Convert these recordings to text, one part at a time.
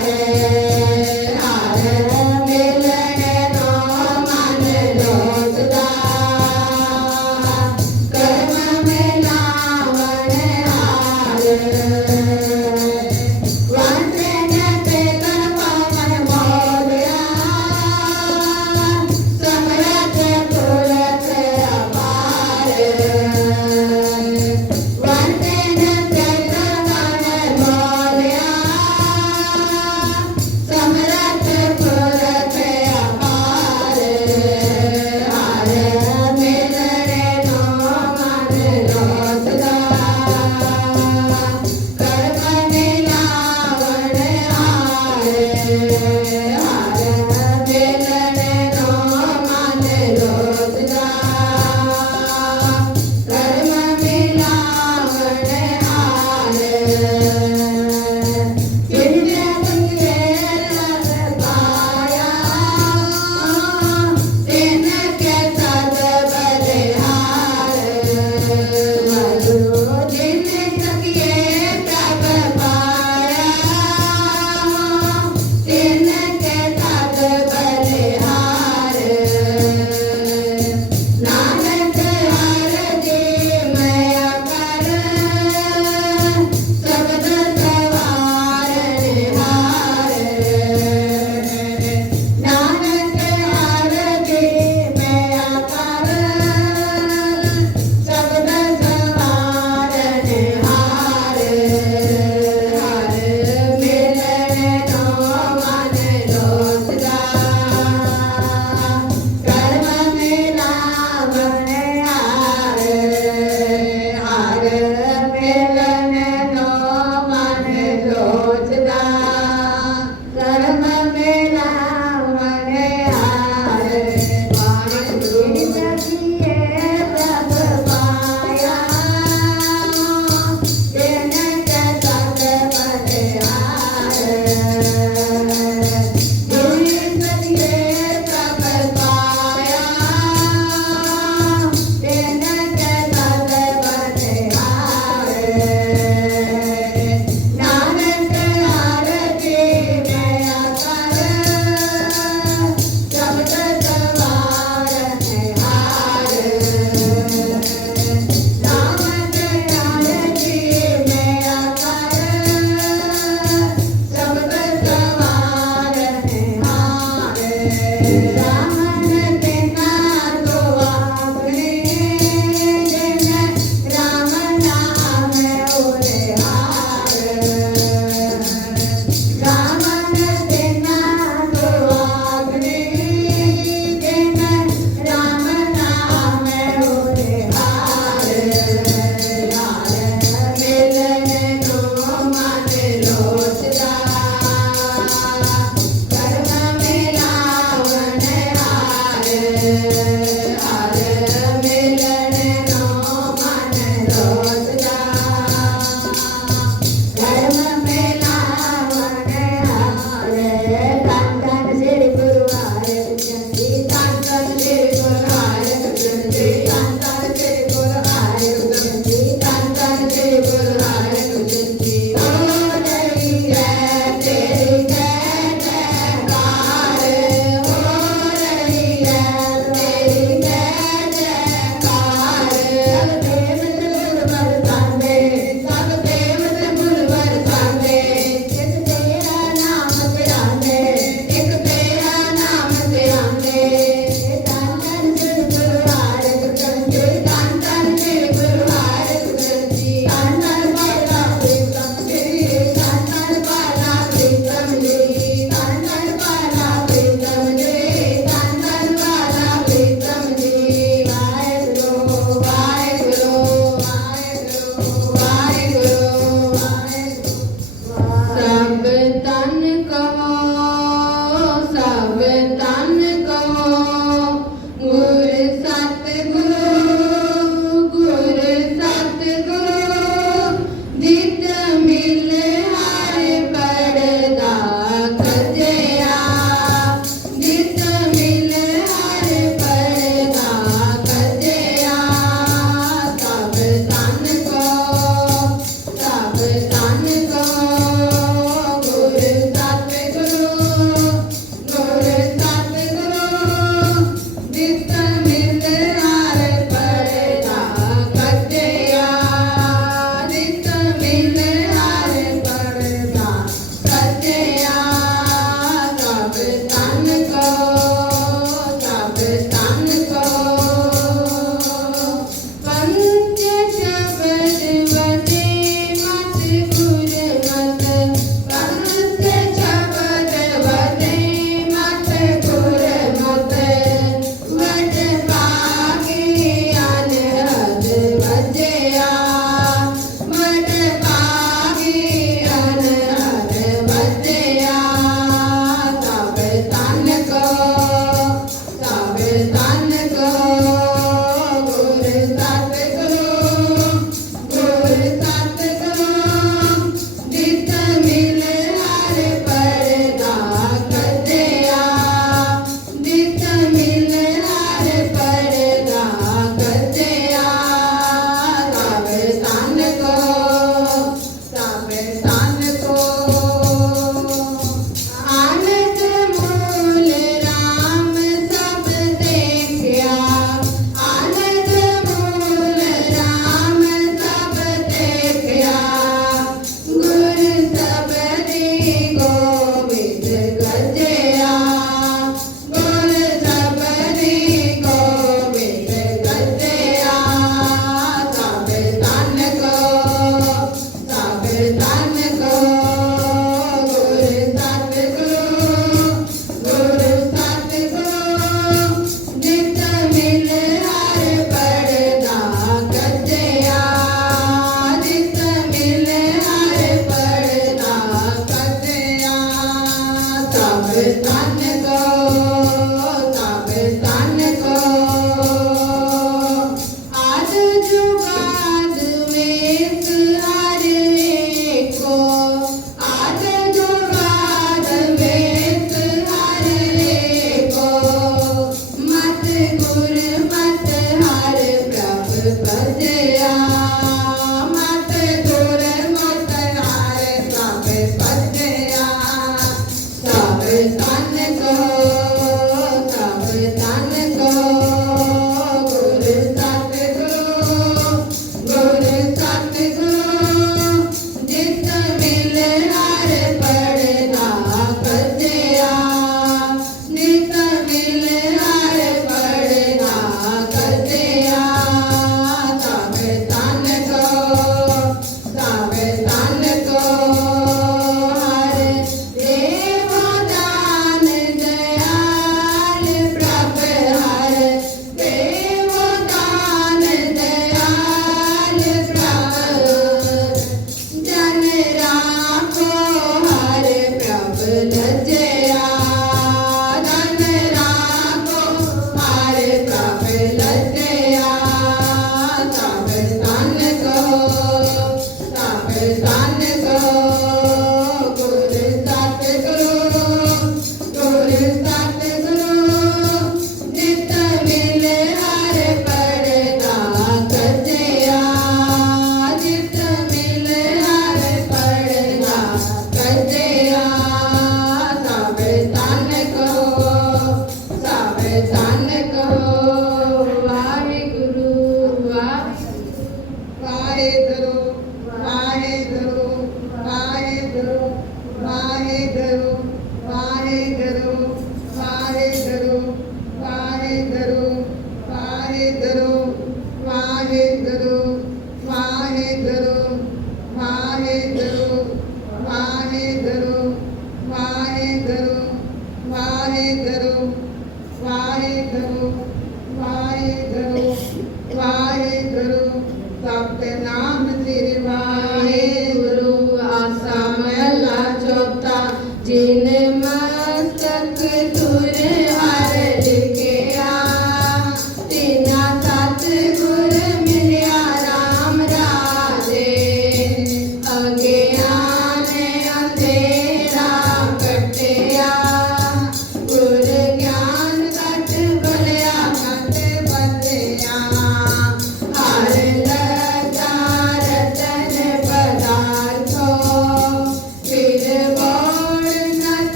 Friday.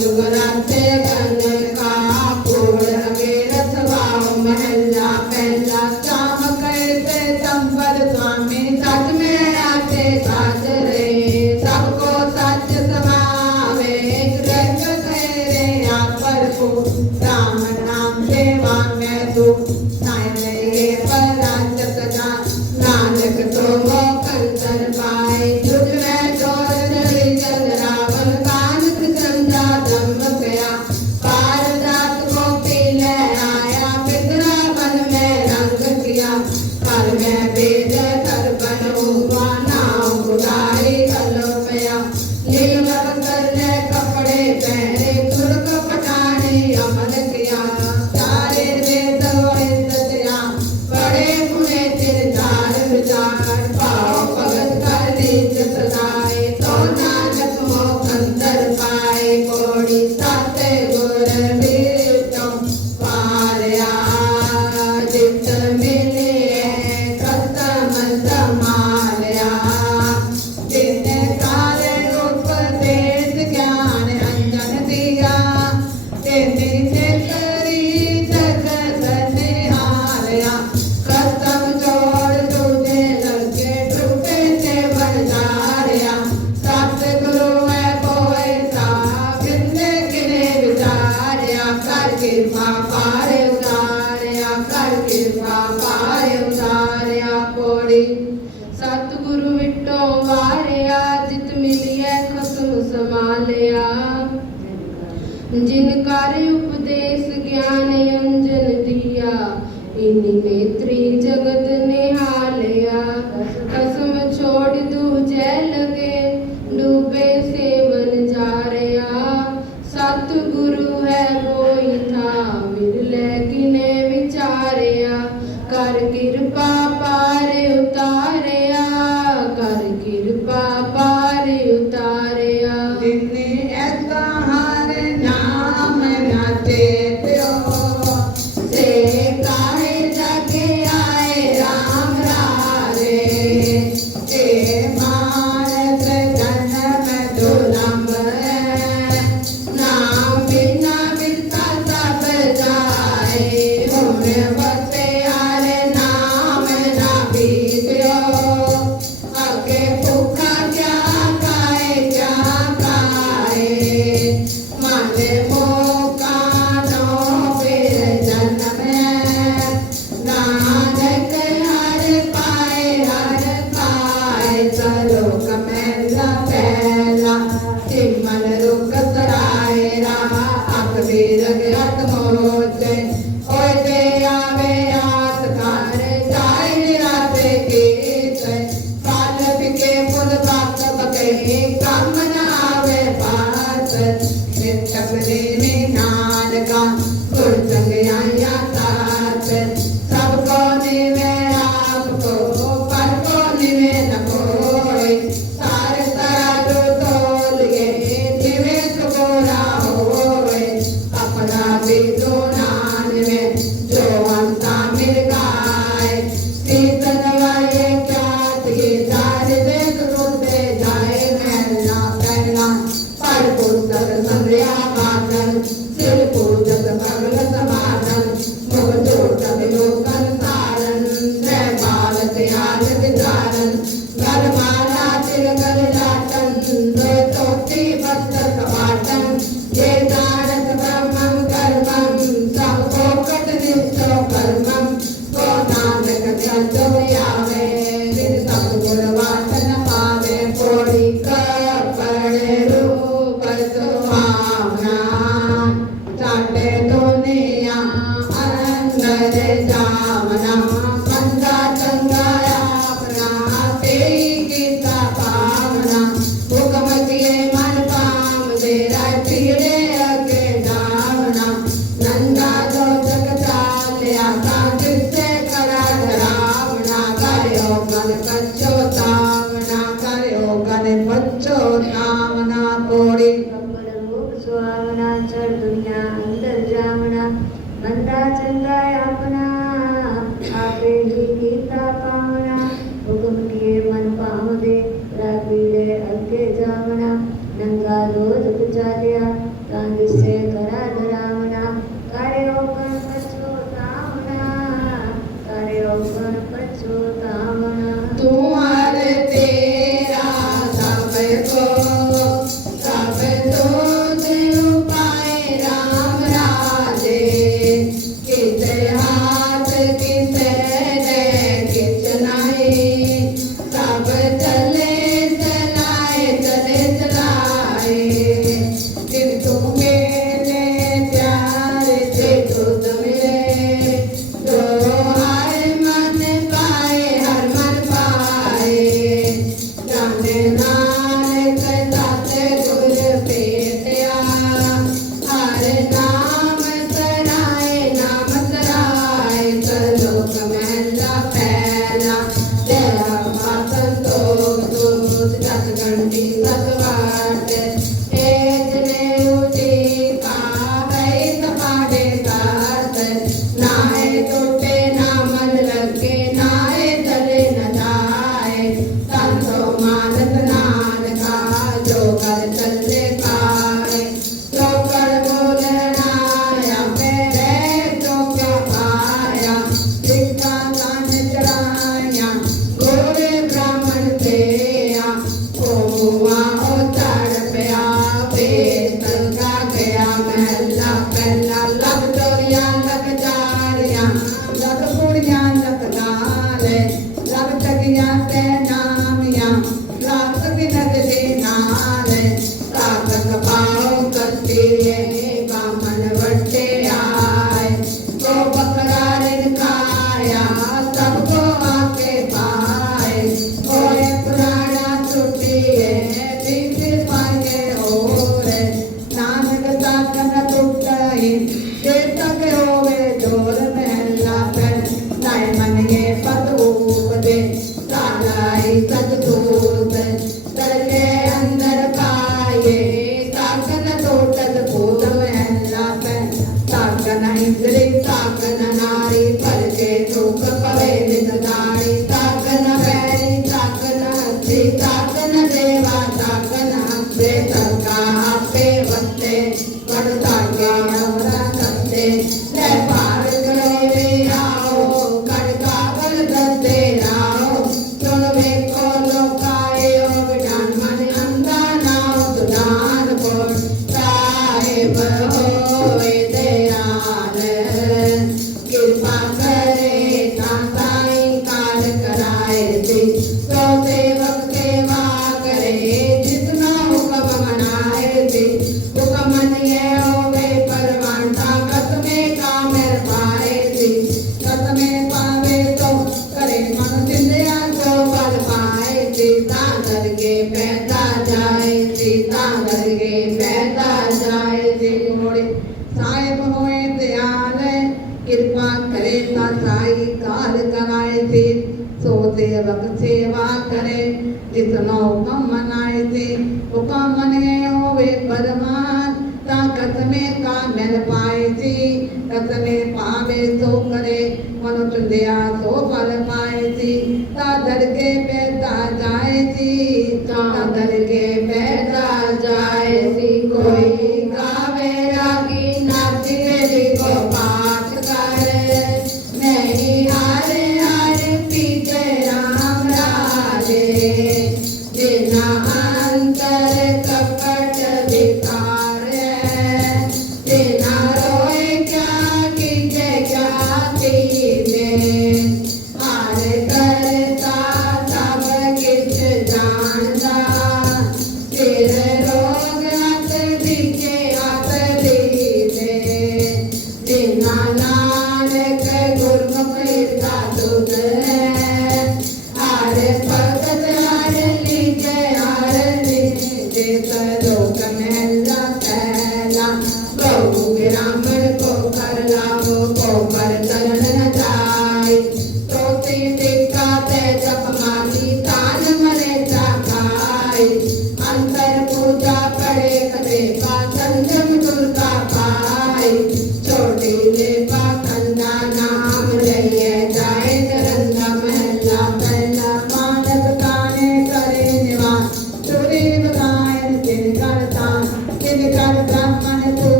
to an ਕਰ ਉਪਦੇਸ਼ ਗਿਆਨ ਅੰਜਨ ਦਿਆ। ਇਨਿ ਮੇਤਰੀ ਜਗਤ ਨਿਹਾਲਿਆ। ਕਸਮ ਛੋੜ ਦੂ ਜੈ ਲਗੇ।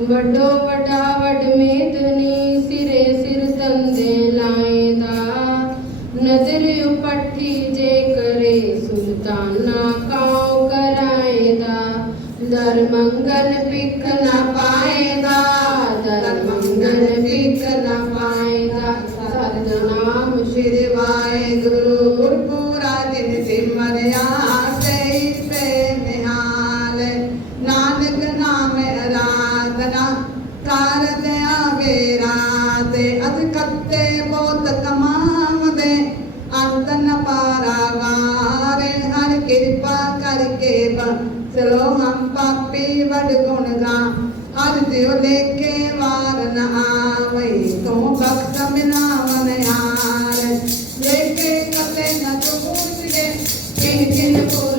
बड्डो पटावट में दुनी सिरे सिर तंदे लाएदा नज़र उपठी जे करे सुल्ताना काव कराएदा दर मंगन बिक न पाएदा दर मंगन बिक न पाएदा सतनाम श्री वाहे गुरु Independent